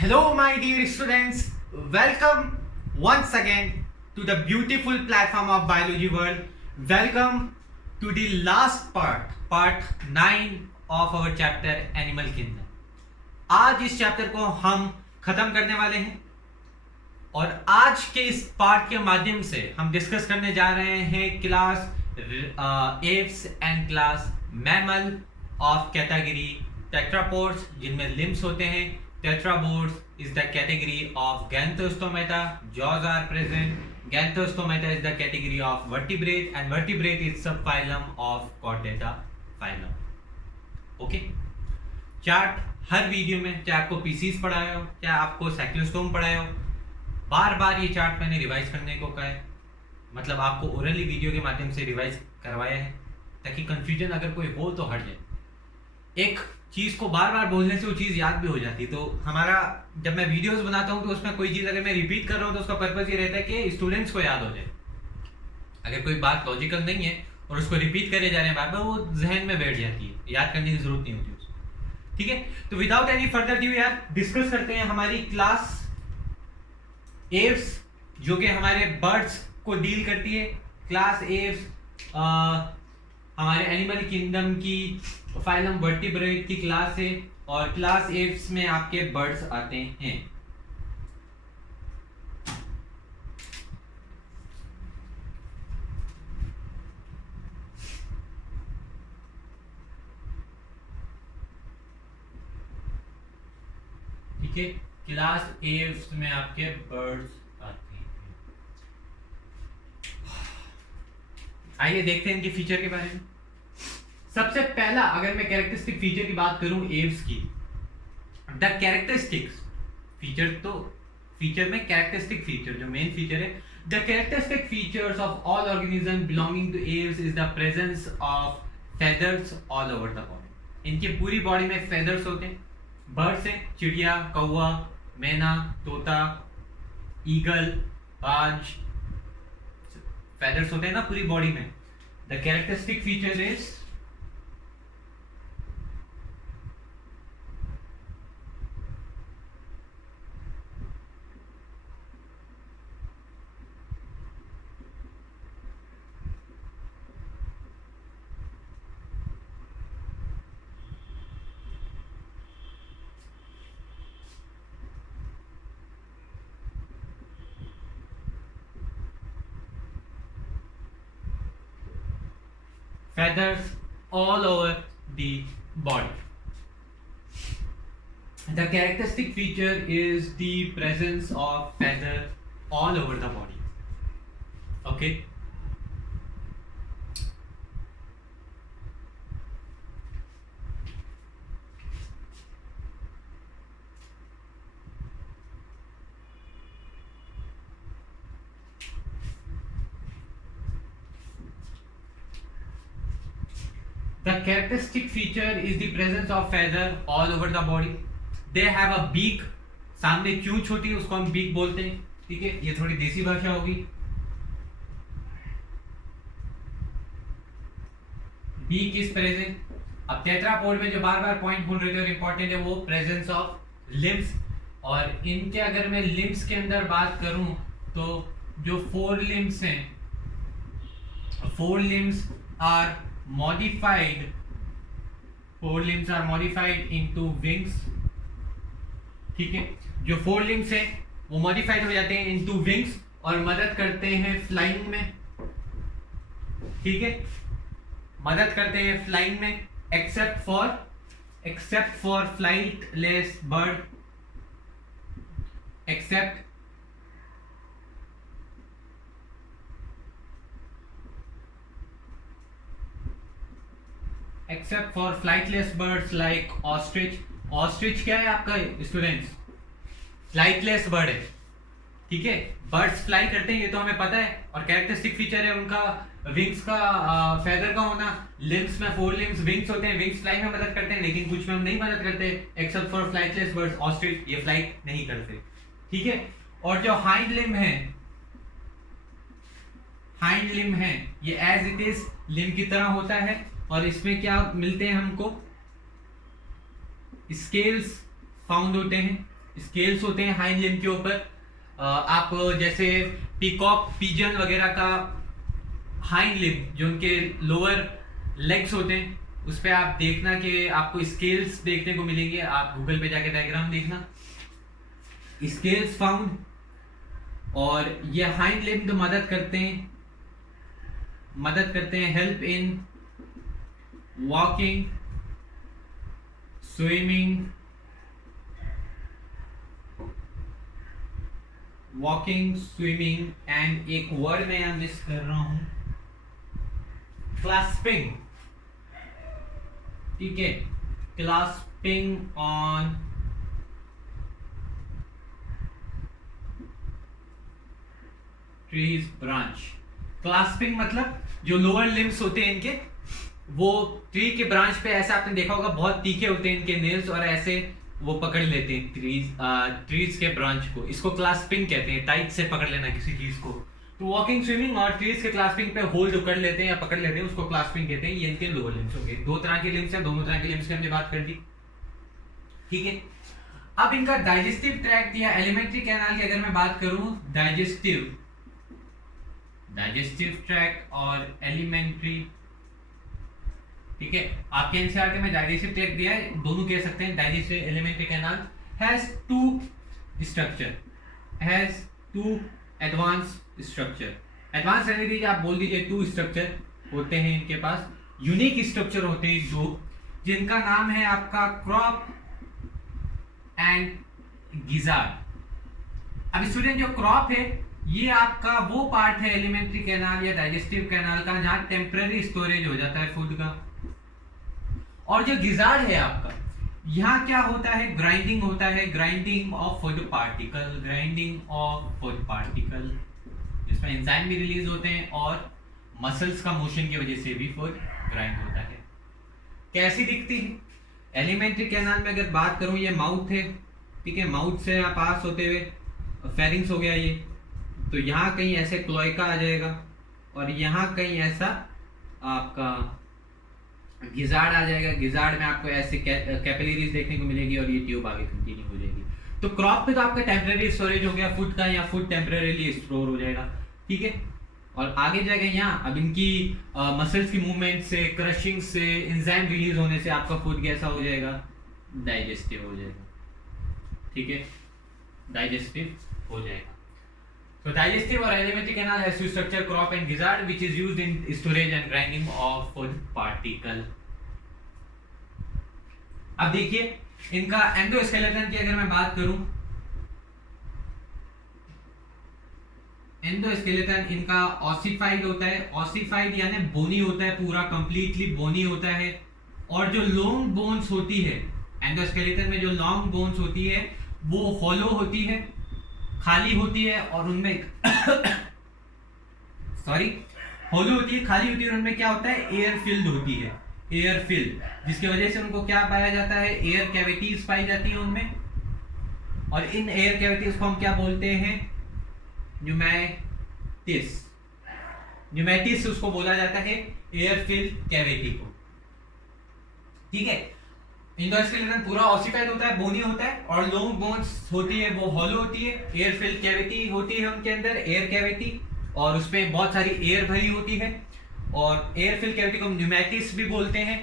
Hello, my dear students. Welcome once again to the beautiful platform of Biology World. Welcome to the last part 9 of our chapter Animal Kingdom. आज इस chapter को हम खत्म करने वाले हैं और आज के इस पार्ट के माध्यम से हम डिस्कस करने जा रहे हैं class apps and class mammal of category tetrapods जिनमें लिम्स होते हैं. Tetrapods is the category of Gantostomata. Jaws are present. Gantostomata is the category of vertebrate, and vertebrate is subphylum of Chordata phylum. Okay. Chart her video में, चाहे आपको pieces पढ़ाया हो, चाहे आपको साइक्लोस्टोम पढ़ाया हो, बार बार ये चार्ट मैंने रिवाइज करने को कहा है. मतलब आपको ओरली वीडियो के माध्यम से रिवाइज करवाया है ताकि कंफ्यूजन अगर कोई हो तो हट जाए. एक चीज को बार बार बोलने से वो चीज याद भी हो जाती है. तो हमारा जब मैं वीडियोस बनाता हूँ तो उसमें कोई चीज अगर मैं रिपीट कर रहा हूँ तो उसका पर्पस ये रहता है कि स्टूडेंट्स को याद हो जाए. अगर कोई बात लॉजिकल नहीं है और उसको रिपीट करे जा रहे हैं बार बार, वो जहन में बैठ जाती है, याद करने की जरूरत नहीं होती उसको. ठीक है, तो विदाउट एनी फर्दर ड्यू यार डिस्कस करते हैं हमारी क्लास एव्स जो कि हमारे बर्ड्स को डील करती है. क्लास एव्स हमारे एनिमल किंगडम की फाइलम वर्टिब्रेट की क्लास है और क्लास एप्स में आपके बर्ड्स आते हैं. ठीक है, क्लास एप्स में आपके बर्ड्स आते हैं. आइए देखते हैं इनके फीचर के बारे में. सबसे पहला अगर मैं कैरेक्टरिस्टिक फीचर की बात करूं एव्स की, द कैरेक्टरिस्टिक्स फीचर, तो फीचर में कैरेक्टरिस्टिक फीचर जो मेन फीचर है, the characteristic features of all organism belonging to Aves is the presence of feathers all over the body. इनकी पूरी बॉडी में फेदर्स होते हैं. बर्ड्स हैं, चिड़िया, कौवा, मैना, तोता, ईगल, बाज, फेदर्स होते हैं ना पूरी बॉडी में. The characteristic feature is feathers all over the body. The characteristic feature is the presence of feather all over the body. Okay. The characteristic feature is the presence of feather all over the body. They have a beak. सामने चूंच होती है उसको हम beak बोलते हैं. ठीक है, ये थोड़ी देसी भाषा होगी. Beak is present. अब टेट्रापोड में जो बार बार पॉइंट भूल रहे थे और इंपॉर्टेंट है वो प्रेजेंस ऑफ लिम्स. और इनके अगर मैं लिम्स के अंदर बात करूं तो जो फोर लिम्स हैं, four limbs are modified into wings. ठीक है, जो फोर लिम्स है वो मॉडिफाइड हो जाते हैं इनटू विंग्स और मदद करते हैं फ्लाइंग में. ठीक है, मदद करते हैं फ्लाइंग में except for flightless bird, except for flightless birds like ostrich. Ostrich क्या है आपका स्टूडेंट्स? फ्लाइटलेस बर्ड है. ठीक है, बर्ड्स फ्लाई करते हैं ये तो हमें पता है और कैरेक्टरिस्टिक फीचर है उनका विंग्स का, फेदर का होना. लिम्स में फोर लिम्स विंग्स होते हैं, विंग्स फ्लाई में मदद करते हैं लेकिन कुछ में हम नहीं मदद करते except for flightless birds. Ostrich ये फ्लाई नहीं करते. ठीक है, और जो हाइंड लिम है ये एज इट इज लिम की तरह होता है और इसमें क्या मिलते हैं हमको, स्केल्स फाउंड होते हैं. स्केल्स होते हैं हाइंड लिम्ब के ऊपर। आप जैसे पीकॉक पिजन वगैरह का हाइंड लिम्ब जो उनके लोअर लेग्स होते हैं उस पर आप देखना कि आपको स्केल्स देखने को मिलेंगे। आप गूगल पे जाके डायग्राम देखना, स्केल्स फाउंड। और ये हाइंड लिम्ब मदद करते हैं help in walking, swimming, and एक वर्ड मैं यहां मिस कर रहा हूं, क्लास्पिंग। ठीक है, clasping on trees branch. Clasping मतलब जो लोअर लिम्स होते हैं इनके, वो ट्री के ब्रांच पे ऐसा आपने देखा होगा बहुत तीखे होते हैं इनके नेल्स, और ऐसे वो पकड़ लेते हैं ट्रीज के ब्रांच को। इसको क्लास्पिंग कहते हैं, टाइट से पकड़ लेना किसी चीज को। तो वॉकिंग, स्विमिंग और ट्रीज के क्लास्पिंग पे होल्ड कर लेते हैं या पकड़ लेते हैं, उसको क्लास्पिंग कहते हैं। ये इनके लोअर लिम्स हो गए। दो तरह के लिम्स हैं, दोनों तरह के लिम्स की हमने बात कर दी। ठीक है, अब इनका डाइजेस्टिव ट्रैक्ट या एलिमेंट्री कैनाल की अगर मैं बात करूं, डाइजेस्टिव ट्रैक्ट और एलिमेंट्री। ठीक है, आपके एनसीईआरटी में डाइजेस्टिव ट्रैक्ट दिया है, दोनों कह सकते हैं। Digestive alimentary canal has two advance structure. Advance रहने दीजिए, आप बोल दीजिए टू स्ट्रक्चर होते हैं इनके पास, यूनिक स्ट्रक्चर होते हैं दो, जिनका नाम है आपका क्रॉप एंड गिजार्ड। अब स्टूडेंट, जो क्रॉप है ये आपका वो पार्ट है एलिमेंट्री कैनाल या डाइजेस्टिव कैनाल का जहां टेम्पररी स्टोरेज हो जाता है फूड का। और जो गिजार्ड है आपका, यहाँ क्या होता है, ग्राइंडिंग होता है, ग्राइंडिंग ऑफ फूड पार्टिकल, जिसमें एंजाइम भी रिलीज होते हैं और मसल्स का मोशन की वजह से भी फूड ग्राइंड होता है। कैसी दिखती है एलिमेंट्री कैनाल में अगर बात करूं, ये माउथ है। ठीक है, माउथ से यहाँ पास होते हुए फेरिंग्स हो गया ये, तो यहाँ कहीं ऐसे क्लोएका आ जाएगा और यहाँ कहीं ऐसा आपका गिजार्ड आ जाएगा। गिजार्ड में आपको ऐसे कैपिलरीज देखने को मिलेगी और ये ट्यूब आगे कंटिन्यू हो जाएगी। तो क्रॉप पे तो आपका टेम्पररी स्टोरेज हो गया फूड का, या फूड टेम्पररीली स्टोर हो जाएगा। ठीक है, और आगे जाएगा यहाँ, अब इनकी मसल्स की मूवमेंट से, क्रशिंग से, एंजाइम रिलीज होने से आपका फूड कैसा हो जाएगा, डाइजेस्टिव हो जाएगा। ठीक है, डाइजेस्टिव हो जाएगा। So digestive or alimentary canal has two structure, crop and gizzard, which is used in storage and grinding of food particle. अब देखिए इनका एंडोस्केलेटन की अगर मैं बात करूं, एंडोस्केलेटन इनका ऑसिफाइड होता है। ऑसिफाइड यानी बोनी होता है, पूरा कंप्लीटली बोनी होता है। और जो लॉन्ग बोन्स होती है एंडोस्केलेटन में, जो लॉन्ग बोन्स होती है वो हॉलो होती है, खाली होती है, और उनमें हॉलो होती है, खाली होती है, और उनमें क्या होता है, एयर फिल्ड होती है, एयर फिल्ड, जिसकी वजह से उनको क्या पाया जाता है, एयर कैविटीज पाई जाती है उनमें। और इन एयर कैविटीज को हम क्या बोलते हैं, न्यूमैटिस उसको बोला जाता है, एयर फिल्ड कैविटी को। ठीक है, एंडोस्केलेटन पूरा ऑसिफाइड होता है, बोनी होता है, और लॉन्ग बोन्स होती है वो हॉलो होती है, एयर फिल्ड कैविटी होती है उनके अंदर, एयर कैविटी, और उसमें बहुत सारी एयर भरी होती है, और एयर फिल्ड कैविटी को न्यूमैटिस भी बोलते हैं।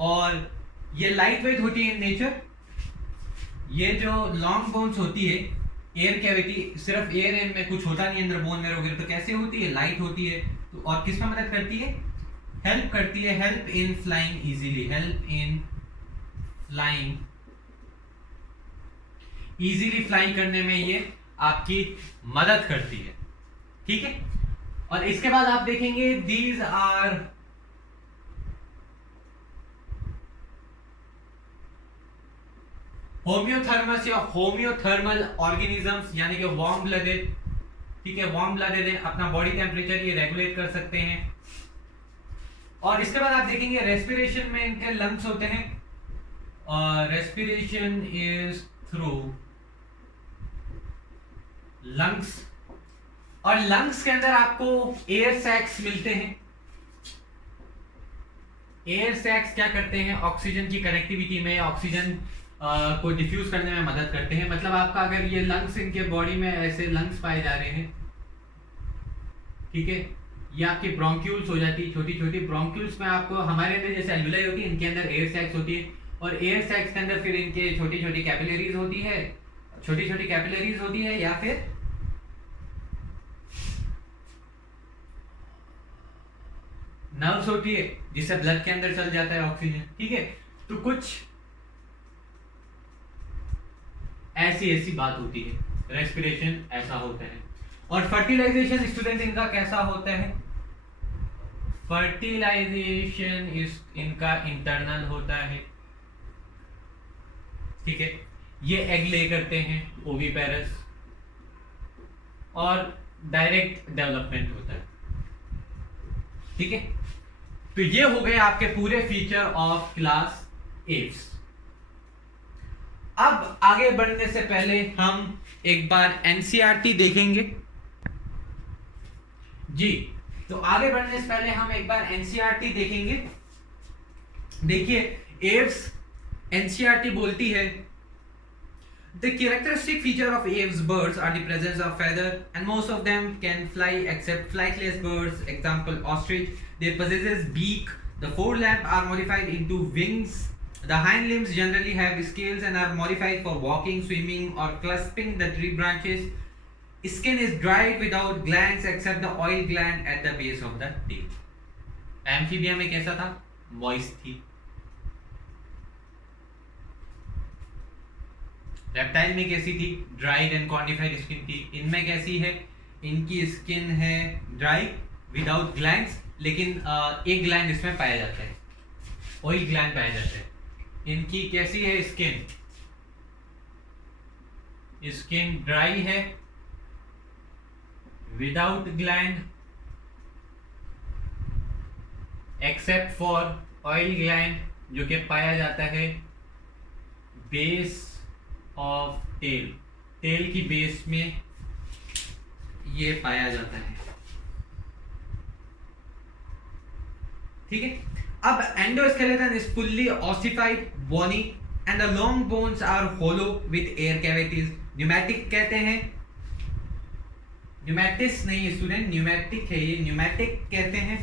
और ये लाइट वेट होती है इन नेचर। ये जो लॉन्ग बोन्स होती है, एयर कैविटी, सिर्फ एयर में कुछ होता नहीं अंदर बोन में वगैरह, तो कैसे होती है, लाइट होती है। तो और किस में मदद करती है, help in flying easily, easily flying करने में ये आपकी मदद करती है। ठीक है, और इसके बाद आप देखेंगे दीज आर होम्योथर्मस या होम्योथर्मल ऑर्गेनिजम्स, यानी कि वार्म ब्लडेड। ठीक है, वार्म ब्लडेड है, अपना बॉडी टेम्परेचर ये रेगुलेट कर सकते हैं। और इसके बाद आप देखेंगे रेस्पिरेशन में इनके लंग्स होते हैं, respiration is through lungs, और लंग्स के अंदर आपको एयर सैक्स मिलते हैं। एयर सैक्स क्या करते हैं, ऑक्सीजन की कनेक्टिविटी में ऑक्सीजन को डिफ्यूज करने में मदद करते हैं। मतलब आपका अगर ये लंग्स, इनके बॉडी में ऐसे लंग्स पाए जा रहे हैं, ठीक है, ये आपकी ब्रोंक्यूल्स हो जाती है, छोटी छोटी ब्रोंक्यूल्स में आपको, हमारे अंदर जैसे एल्विलाई होती है, इनके अंदर एयर सैक्स होती है, और एयर सैक्स के अंदर फिर इनके छोटी छोटी कैपिलरीज होती है, छोटी छोटी कैपिलरीज होती है, या फिर नर्व्स होती है जिससे ब्लड के अंदर चल जाता है ऑक्सीजन, ठीक है। तो कुछ ऐसी ऐसी बात होती है, रेस्पिरेशन ऐसा होता है। और फर्टिलाइजेशन स्टूडेंट इनका कैसा होता है? फर्टिलाइजेशन इनका इंटरनल होता है, ठीक है। ये एग ले करते हैं, ओविपेरस, और डायरेक्ट डेवलपमेंट होता है, ठीक है। तो ये हो गए आपके पूरे फीचर ऑफ क्लास एव्स। अब आगे बढ़ने से पहले हम एक बार एनसीईआरटी देखेंगे जी। तो आगे बढ़ने से पहले हम एक बार एनसीईआरटी देखेंगे। देखिए, एव्स, एनसीईआरटी बोलती है the characteristic feature of aves birds are the presence of feather, and most of them can fly except flightless birds, example ostrich. They possesses beak. The forelimb are modified into wings. The hind limbs generally have scales and are modified for walking, swimming, or clasping the tree branches. Skin is dried without glands except the oil gland at the base of the tail. Amphibia में कैसा था? Moist थी। Reptile में कैसी थी? Dried and cornified skin थी। इनमें कैसी है? इनकी स्किन है ड्राई विदाउट ग्लैंड्स, लेकिन एक ग्लैंड इसमें पाया जाता है, ऑयल ग्लैंड पाया जाता है। इनकी कैसी है स्किन? स्किन ड्राई है without gland except for oil gland, जो कि पाया जाता है बेस ऑफ टेल, टेल की बेस में ये पाया जाता है, ठीक है। अब endoskeleton is fully ossified, bony, and the long bones are hollow with air cavities. Pneumatic कहते हैं, न्यूमैटिस नहीं स्टूडेंट, न्यूमैटिक है ये, न्यूमैटिक कहते हैं।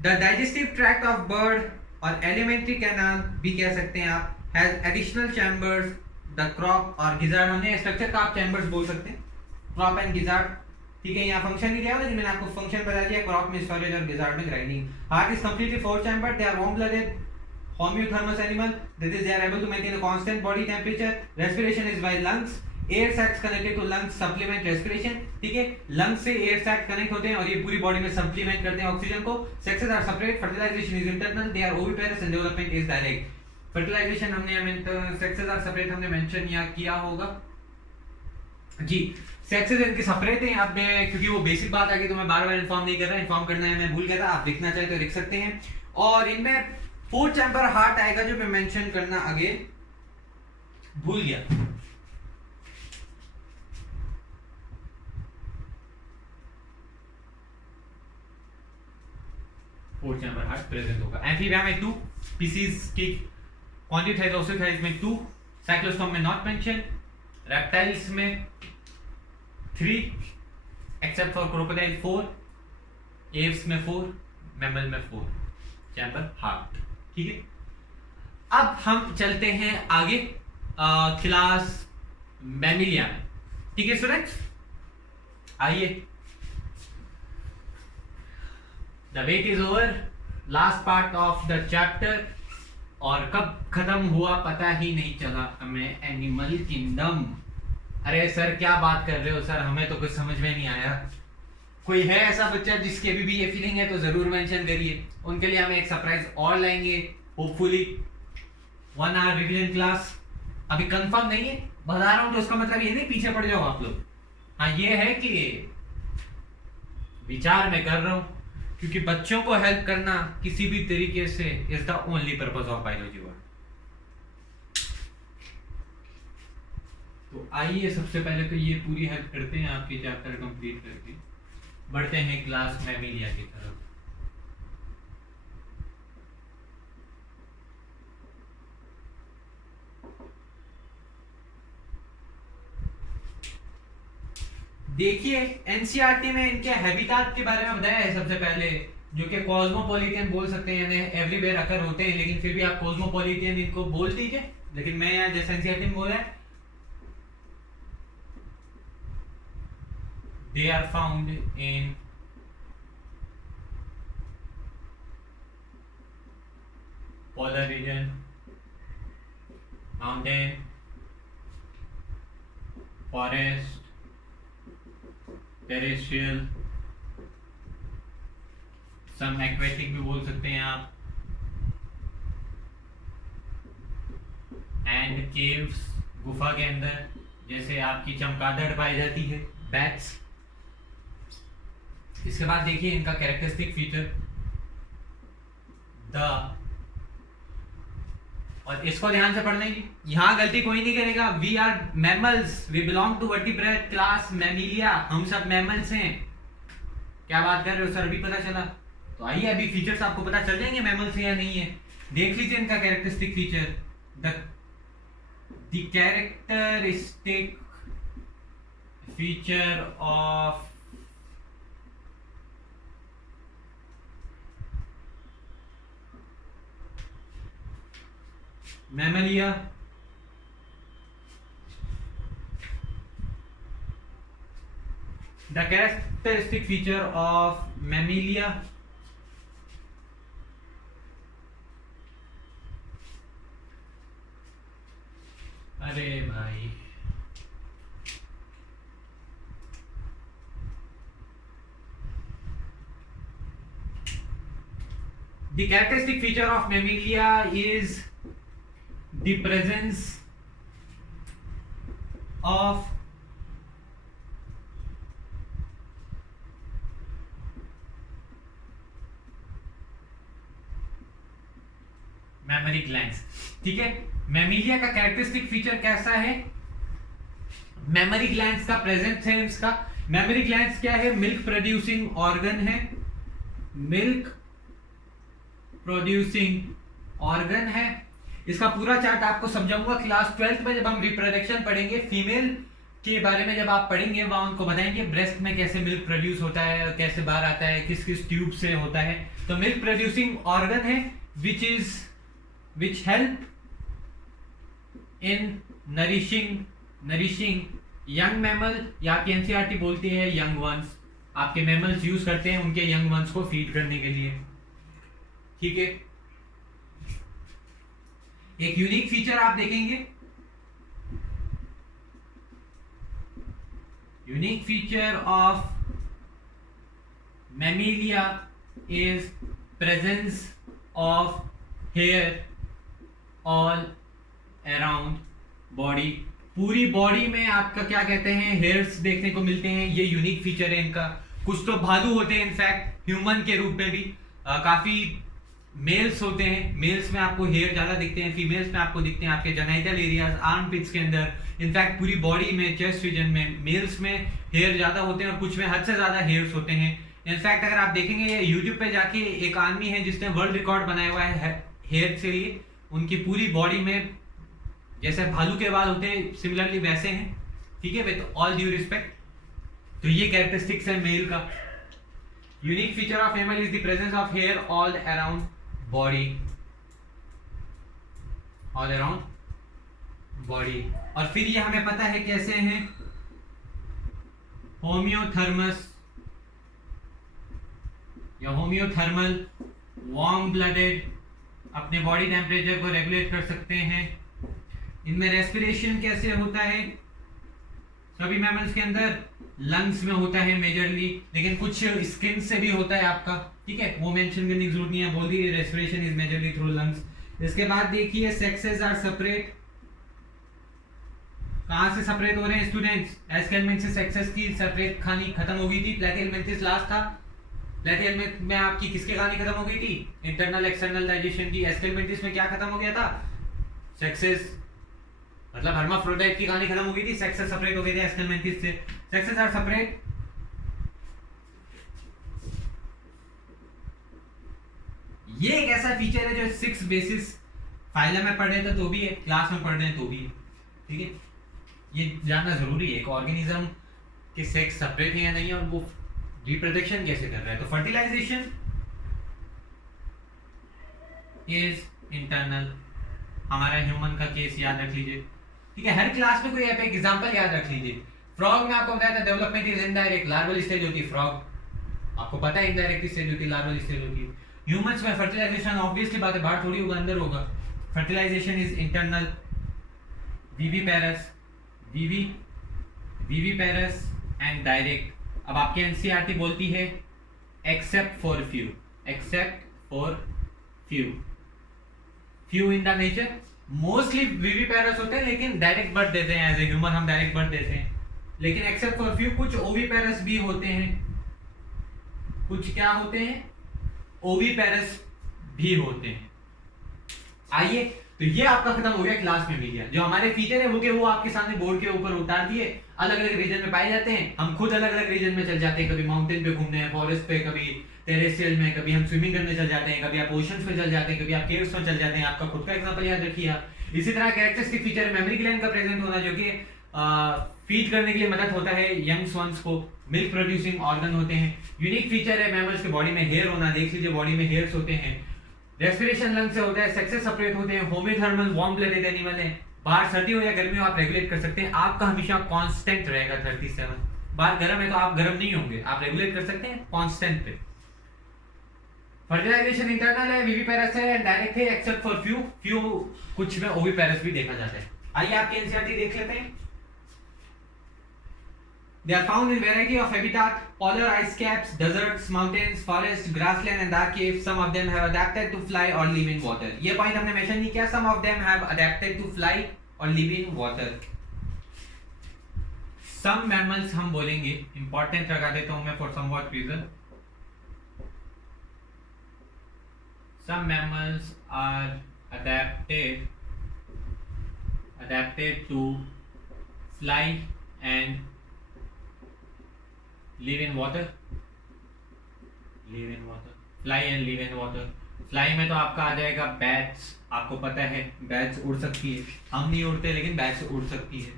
The digestive tract of bird और एलिमेंट्री कैनाल भी कह सकते हैं आप, has additional chambers. The crop और गिजार्ड, हमने स्ट्रक्चर का आप चैम्बर्स बोल सकते हैं, क्रॉप एंड गिजार्ड, ठीक है। यहाँ फंक्शन नहीं दिया, लेकिन मैंने आपको फंक्शन बता दिया, क्रॉप में स्टोरेज और गिजार्ड में grinding. Heart is completely four chambered, they are warm blooded homeothermous animal, that is they are able to maintain a constant body temperature. Respiration is by lungs. Air sacs connected to lungs supplement respiration, ठीक है। lungs से air sac connect होते हैं और ये पूरी body में supplement करते हैं ऑक्सीजन को। Sexes are separate, fertilization is internal, they are oviparous and development is direct. Fertilization हमने sexes are separate हमने mention या किया होगा जी। सेक्सेस इनके सेपरेट हैं। अब मैं, क्योंकि वो बेसिक बात आ गई तो मैं बार बार इन्फॉर्म नहीं कर रहा, इन्फॉर्म करना है मैं भूल गया था, आप लिखना चाहे तो लिख सकते हैं। और इनमें फोर चैम्बर हार्ट आएगा जो मैं मेंशन करना आगे भूल गया। फोर चैम्बर हार्ट प्रेजेंट होगा। एम्फीबिया में 2, स्पीसीज की क्वांटिटाइज ऑसिफाइज में 2, साइक्लोस्टोम में नॉट मेंशन, रेप्टाइल्स में 3 एक्सेप्ट फॉर क्रोकोडाइल 4, एव्स में 4, मैमल में 4 चैम्बर हार्ट, ठीक है। अब हम चलते हैं आगे क्लास मैमिलिया में, ठीक है स्टूडेंट्स। आइए, the wait is over, last part of the chapter, और कब खत्म हुआ पता ही नहीं चला हमें, एनिमल किंगडम। अरे सर क्या बात कर रहे हो सर, हमें तो कुछ समझ में नहीं आया। कोई है ऐसा बच्चा जिसके अभी भी ये फीलिंग है तो जरूर मेंशन करिए, उनके लिए हम एक सरप्राइज और लाएंगे, होपफुली 1 आवर रिवीजन क्लास। अभी कंफर्म नहीं है, बता रहा हूं, तो उसका मतलब ये नहीं पीछे पड़ जाओ आप लोग। हाँ, ये है कि विचार मैं कर रहा हूं, क्योंकि बच्चों को हेल्प करना किसी भी तरीके से is the only purpose of biology world. तो आइए सबसे पहले तो ये पूरी हेल्प करते हैं आपके चैप्टर कंप्लीट करके, बढ़ते हैं क्लास मैमिलिया की तरफ। देखिए एनसीईआरटी में इनके हैबिटाट के बारे में बताया है सबसे पहले, जो कि कॉस्मोपॉलिटन बोल सकते हैं, यानी एवरीवेयर अकर होते हैं, लेकिन फिर भी आप कॉस्मोपॉलिटन इनको बोल दीजिए, लेकिन मैं यहाँ जैसे एनसीईआरटी में बोला है, they are found in polar region, mountain, forest, terrestrial, some aquatic भी बोल सकते हैं आप, एंड केव्स, गुफा के अंदर जैसे आपकी चमगादड़ पाई जाती है, बैट्स। इसके बाद देखिए इनका कैरेक्टरिस्टिक फीचर द, और इसको ध्यान से पढ़ लेंगे, यहां गलती कोई नहीं करेगा। We are mammals, we belong to vertebrate class Mammalia, हम सब मैमल्स हैं। क्या बात कर रहे हो सर, अभी पता चला? तो आइए अभी फीचर्स आपको पता चल जाएंगे मैमल्स हैं या नहीं है। देख लीजिए इनका characteristic feature, the characteristic feature of Mammalia the characteristic feature of Mammalia अरे भाई the characteristic feature of Mammalia is the presence of mammary glands. ठीक है, मैमिलिया का कैरेक्टरिस्टिक फीचर कैसा है? मेमोरी ग्लैंड्स का प्रेजेंस है इसका। मेमोरी ग्लैंड्स क्या है? मिल्क प्रोड्यूसिंग ऑर्गन है, मिल्क प्रोड्यूसिंग ऑर्गन है। इसका पूरा चार्ट आपको समझाऊंगा क्लास 12th में जब हम रिप्रोडक्शन पढ़ेंगे, फीमेल के बारे में जब आप पढ़ेंगे वहां उनको बताएंगे ब्रेस्ट में कैसे मिल्क प्रोड्यूस होता है, कैसे बाहर आता है, किस किस ट्यूब से होता है। तो मिल्क प्रोड्यूसिंग ऑर्गन है which help in nourishing young mammal, या आपकी एनसीईआरटी बोलती है यंग वंस। आपके मैमल्स यूज करते हैं उनके यंग वंस को फीड करने के लिए। ठीक है, एक यूनिक फीचर आप देखेंगे, unique feature of Mammalia is presence of hair all around body. पूरी बॉडी में आपका क्या कहते हैं, हेयर्स देखने को मिलते हैं। ये यूनिक फीचर है इनका। कुछ तो भालू होते हैं इनफैक्ट ह्यूमन के रूप में भी, काफी मेल्स होते हैं, मेल्स में आपको हेयर ज्यादा दिखते हैं, फीमेल्स में आपको दिखते हैं आपके जेनिटल एरियाज, आर्मपिट्स के अंदर, इनफैक्ट पूरी बॉडी में, चेस्ट रीजन में मेल्स में हेयर ज्यादा होते हैं और कुछ में हद से ज्यादा हेयर्स होते हैं। इनफैक्ट अगर आप देखेंगे यूट्यूब पे जाके एक आदमी है जिसने वर्ल्ड रिकॉर्ड बनाया हुआ है हेयर के लिए, उनकी पूरी बॉडी में जैसे भालू के बाल होते हैं सिमिलरली वैसे हैं। ठीक है, विद ऑल ड्यू रिस्पेक्ट। तो ये कैरेक्टरिस्टिक्स है मेल का। Unique feature of male is the presence of hair all around body, all around body. और फिर ये हमें पता है कैसे हैं, होम्योथर्मस या होम्योथर्मल, वार्म ब्लडेड, अपने बॉडी टेम्परेचर को रेगुलेट कर सकते हैं। इनमें रेस्पिरेशन कैसे होता है? सभी मैमल्स के अंदर लंग्स में होता है मेजरली, लेकिन कुछ स्किन से भी होता है आपका। ठीक है, वो मेंशन करने की जरूरत नहीं है, बोल दी respiration is majorly through lungs. इसके बाद देखिए सेक्सेस आर सेपरेट। कहां से सेपरेट हो रहे हैं स्टूडेंट्स? एस्केलमेंथिस सेक्सेस की सेपरेट कहानी खत्म हो गई थी, प्लेटिहेलमिन्थस लास्ट था। प्लेटिहेलमिन्थ में आपकी किसकी कहानी खत्म हो गई थी? इंटरनल एक्सटर्नल डाइजेशन की। एस्केलमेंथिस में क्या खत्म हो गया था? सेक्सेस, मतलब हर्माफ्रोडाइट की कहानी खत्म हो गई थी, सेक्सेस सेपरेट हो गए थे एस्केलमेंथिस से। Sexes are separate. ये एक ऐसा फीचर है जो 6 बेसिस फाइलम में पढ़ रहे थे तो भी है, क्लास में पढ़ रहे हैं तो भी है। ठीक है, ये जानना जरूरी है। एक ऑर्गेनिज्म कि सेक्स सेपरेट है या नहीं है और वो रिप्रोडक्शन कैसे कर रहा है। तो फर्टिलाइजेशन इज इंटरनल, हमारा ह्यूमन का केस याद रख लीजिए, ठीक है। हर क्लास में कोई आप एक एग्जांपल याद रख लीजिए। फ्रॉग में आपको बताया था development is indirect, larval stage होती है फ्रॉग, आपको पता है इनडायरेक्ट स्टेज होती है, लार्वल स्टेज होती है। ह्यूमंस में फर्टिलाइजेशन ऑब्वियसली बात है, बाहर थोड़ी होगा, अंदर होगा। Fertilization is internal, viviparous and direct. अब आपके एनसीईआरटी बोलती है except for few in the nature, mostly viviparous होते हैं लेकिन डायरेक्ट बर्थ देते हैं, एज ए ह्यूमन हम डायरेक्ट बर्थ देते हैं। लेकिन एक्सेप्ट फॉर फ्यू कुछ ओविपेरस भी होते हैं, कुछ क्या होते हैं, ओविपेरस भी होते हैं। आइए, तो ये आपका खत्म हो गया क्लास में मीडिया। जो हमारे फीचर है वो आपके सामने बोर्ड के ऊपर उतार दिए। अलग अलग रीजन में पाए जाते हैं, हम खुद अलग अलग रीजन में चल जाते हैं, कभी माउंटेन पे घूमने हैं, फॉरेस्ट पे, कभी टेरेस्ट्रियल में, कभी हम स्विमिंग करने चल जाते हैं, कभी आप ओशंस पे चल जाते हैं, कभी आप केव्स में चल जाते हैं। आपका खुद का एग्जांपल याद रखिए आप। इसी तरह कैरेक्टरिस्टिक फीचर है मेमोरी ग्लैंड का प्रेजेंट होना, जो कि फीड करने के लिए मदद होता है यंग स्वंस को, मिल्क प्रोड्यूसिंग ऑर्गन होते हैं। यूनिक फीचर है मैमल्स के बॉडी में हेयर होना, देख लीजिए बॉडी में हेयर्स होते हैं। रेस्पिरेशन लंग से होता है, सेक्सेस सेपरेट होते हैं, होमिथर्मल वार्म ब्लडेड एनिमल है। बाहर सर्दी हो या गर्मी हो आप रेगुलेट कर सकते हैं, आपका हमेशा कांस्टेंट रहेगा 37। बाहर गर्म है तो आप गर्म नहीं होंगे, आप रेगुलेट कर सकते हैं कांस्टेंट पे। फर्टिलाइजेशन इंटरनल है, विविपेरस है, डायरेक्ट है एक्सेप्ट फॉर फ्यू कुछ में ओविपेरस भी देखा जाता है। आइए आपके एनसीईआरटी देख लेते हैं। They are found in variety of habitat, polar ice caps, deserts, mountains, forests, grassland and dark caves. Some of them have adapted to fly or live in water. ये पॉइंट हमने मेंशन नहीं किया, some of them have adapted to fly or live in water. Some mammals हम बोलेंगे, important लगा देता हूँ मैं for somewhat reason. Some mammals are adapted to fly and live in water. Fly and live in water. Fly में तो आपका आ जाएगा bats, आपको पता है bats उड़ सकती है, हम नहीं उड़ते लेकिन bats उड़ सकती है।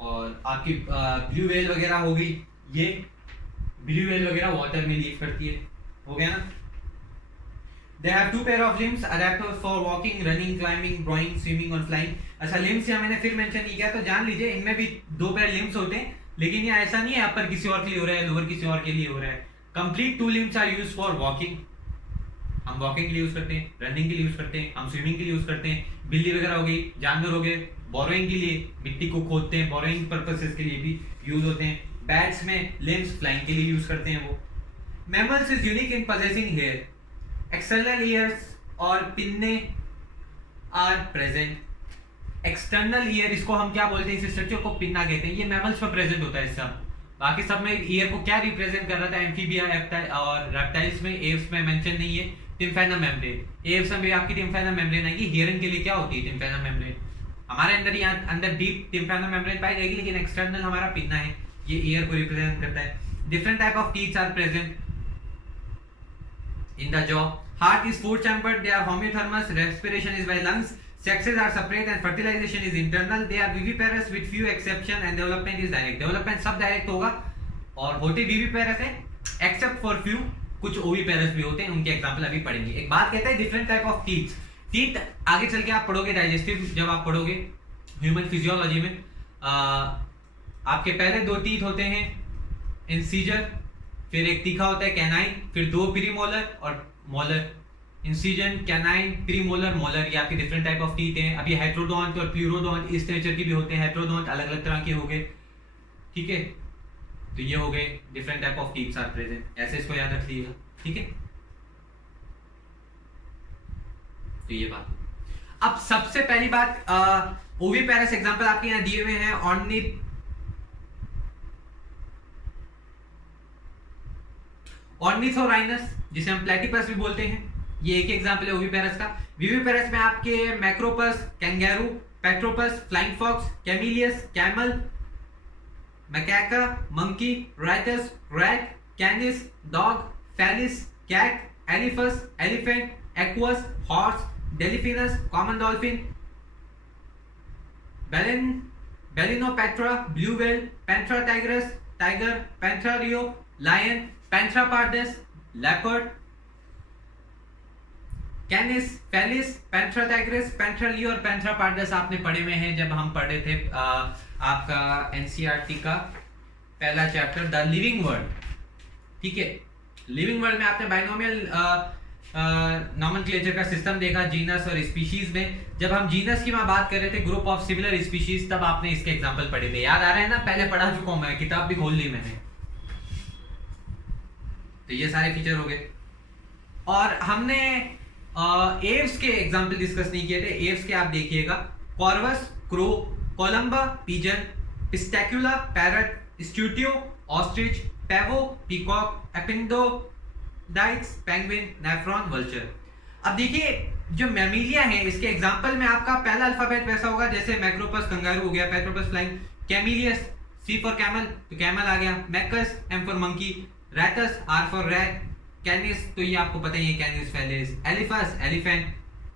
और आपकी ब्लू व्हेल वगैरह हो गई, ये ब्लू व्हेल वगैरह वाटर में लीव करती है, हो गया ना। They have two pair of limbs adapted for walking, running, climbing, rowing, swimming और flying. अच्छा लिम्स यहाँ मैंने फिर मेंशन नहीं किया, तो जान लीजिए इनमें भी दो पेयर लिम्स होते हैं, लेकिन ये ऐसा नहीं है अपर किसी और के लिए हो रहा है, लोअर किसी और के लिए हो रहा है। Complete two limbs are use for walking, हम वॉकिंग के लिए यूज करते हैं, रनिंग के लिए यूज करते हैं, हम स्विमिंग के लिए यूज करते हैं। बिल्ली वगैरह हो गई, जानवर हो गए, बोरोइंग के लिए मिट्टी को खोदते हैं, बोरोइंग पर्पसेस के लिए भी यूज होते हैं। बैट्स में लिम्स फ्लाइंग के लिए यूज करते हैं वो। Mammals is unique in possessing hair, external ears और pinnae are present. External ear इसको हम क्या बोलते हैं, इस स्ट्रक्चर को पिन्ना कहते हैं, ये मैमल्स में प्रेजेंट होता है सब। बाकी सब में ईयर को क्या रिप्रेजेंट कर रहा था, एम्फीबिया और रेप्टाइल्स में, एव्स में मेंशन नहीं है। टिम्फैना मेम्ब्रेन, एव्स में आपकी टिम्फैना मेम्ब्रेन आएगी। हिरन के लिए क्या होती है टिम्फैना मेम्ब्रेन, हमारे अंदर यहाँ अंदर डीप टिम्फैना मेम्ब्रेन पाई जाएगी, लेकिन एक्सटर्नल हमारा पिन्ना है, ये ईयर को रिप्रेजेंट करता है। Different type of teeth are present in the jaw. Heart is four chambered, they are homothermous, respiration is by lungs, sexes are separate and fertilization is internal. They are viviparous with few exception and development is direct. Development सब direct होगा और होते viviparous है except for few, कुछ oviparous भी होते हैं, उनके एग्जांपल अभी पढ़ेंगे। एक बात कहता है different type of teeth, teeth आगे चल के आप पढ़ोगे डाइजेस्टिव, जब आप पढ़ोगे ह्यूमन फिजियोलॉजी में आपके पहले दो टीथ होते हैं इंसीजर, फिर एक तीखा होता है कैनाइन, फिर दो प्रीमोलर और molar. Incision, canine, premolar, molar, ये आपके डिफरेंट टाइप ऑफ टीथ हैं। अब ये हेट्रोडोंट और प्यूरोडोंट इस नेचर के भी होते हैं, हेट्रोडोंट अलग अलग तरह के हो गए, ठीक है। तो ये हो गए different type of teeths are present, ऐसे इसको याद रख लीजिएगा, ठीक है। तो ये बात। अब सबसे पहली बात, ओविपेरस एग्जांपल आपके यहाँ दिए हुए हैं, ऑर्निथोराइनस जिसे हम प्लेटिपस भी बोलते हैं, ये एक एग्जांपल है ओविपेरस का। विविपेरस में आपके Macropus, kangaroo, Pteropus, flying fox, Camelus, camel, Macaca, monkey, Rattus, rat, Canis, dog, Felis, cat, Elephas, elephant, Equus, horse, Delphinus, common dolphin, Belinopetra, blue whale, Panthera tigris, tiger, Panthera leo, lion, Panthera pardus, leopard, Canis, Felis, Panthera tigris, Panthera leo और Panthera pardus आपने पढ़े हुए हैं जब हम पढ़े थे आपका NCERT का पहला चैप्टर द लिविंग वर्ल्ड। ठीक है, लिविंग वर्ल्ड में आपने बाइनोमियल नॉमेनक्लेचर का सिस्टम देखा जीनस और स्पीशीज में। जब हम जीनस की वहां बात कर रहे थे ग्रुप ऑफ सिमिलर स्पीशीज, तब आपने इसके एग्जांपल पढ़े थे, याद आ रहे हैं ना? पहले पढ़ा चुका हूं मैं, किताब भी खोल ली मैंने। तो ये सारे फीचर हो गए। और हमने एव्स के एग्जांपल डिस्कस नहीं किए थे। एव्स के आप देखिएगा, Corvus crow, Columba pigeon, Psittacula parrot, Struthio ostrich, Pavo peacock, Aptenodytes penguin, Neophron vulture. अब देखिए जो मैमिलिया है इसके एग्जांपल में आपका पहला अल्फाबेट वैसा होगा जैसे मैक्रोपस कंगारू हो गया, Pteropus flying, Camelus C for camel तो कैमल आ गया, Macaca M for monkey, Rattus R for rat, Canis तो ये आपको पता ही है कैनिस फेलिस, एलिफस एलिफेंट।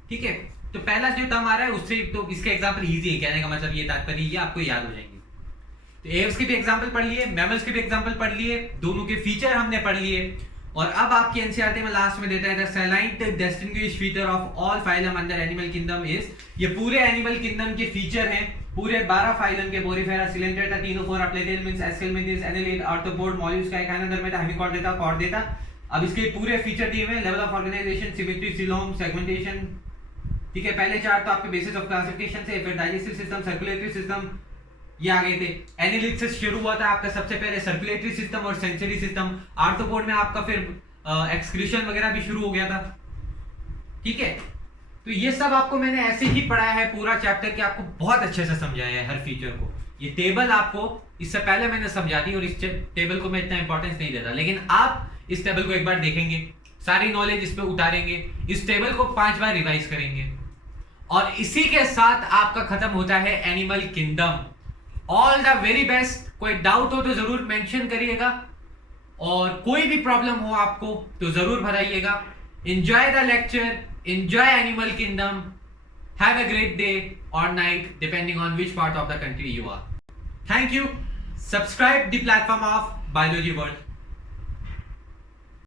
ठीक है, तो पहला जो टर्म आ रहा है उससे तो इसके एग्जांपल इजी है, कहने का मतलब ये तात्पर्य ये आपको याद हो जाएंगे। तो एव्स के भी एग्जांपल पढ़ लिए, मैमल्स के भी एग्जांपल पढ़ लिए, दोनों के फीचर हमने पढ़ लिए। और अब आपकी एनसीईआरटी में लास्ट में देता है the salient distinguished feature of all phylum under animal kingdom is, ये पूरे एनिमल किंगडम के फीचर हैं पूरे 12 फाइलम के, Porifera, Coelenterata, Ctenophora, Platyhelminthes, Aschelminthes, annelid, arthropod, Mollusca, Echinodermata, Hemichordata, Chordata. अब इसके पूरे फीचर दिए हुए हैं, level of organisation, symmetry, coelom, segmentation. ठीक है, पहले चार तो आपके बेसिस ऑफ क्लासिफिकेशन से, फिर डाइजेस्टिव सिस्टम, सर्कुलेटरी सिस्टम ये आ गए थे। एनालिटिक्स से शुरू हुआ था आपका सबसे पहले सर्कुलेटरी सिस्टम और सेंसरी सिस्टम। आर्थ्रोपोड में आपका फिर एक्सक्रीशन वगैरह भी शुरू हो गया था। ठीक है, तो ये सब आपको मैंने ऐसे ही पढ़ाया है पूरा चैप्टर कि आपको बहुत अच्छे से समझाया है हर फीचर को। ये टेबल आपको इससे पहले मैंने समझा दी और इस टेबल को मैं इतना इंपॉर्टेंस नहीं देता, लेकिन आप इस टेबल को एक बार देखेंगे, सारी नॉलेज इस पे उतारेंगे, इस टेबल को 5 बार रिवाइज करेंगे और इसी के साथ आपका खत्म होता है animal kingdom. All the very best. कोई डाउट हो तो जरूर मेंशन करिएगा और कोई भी प्रॉब्लम हो आपको तो जरूर बताइएगा। Enjoy the lecture, enjoy animal kingdom, have a great day और night depending on which part of the country you are. Thank you. Subscribe the platform of biology world.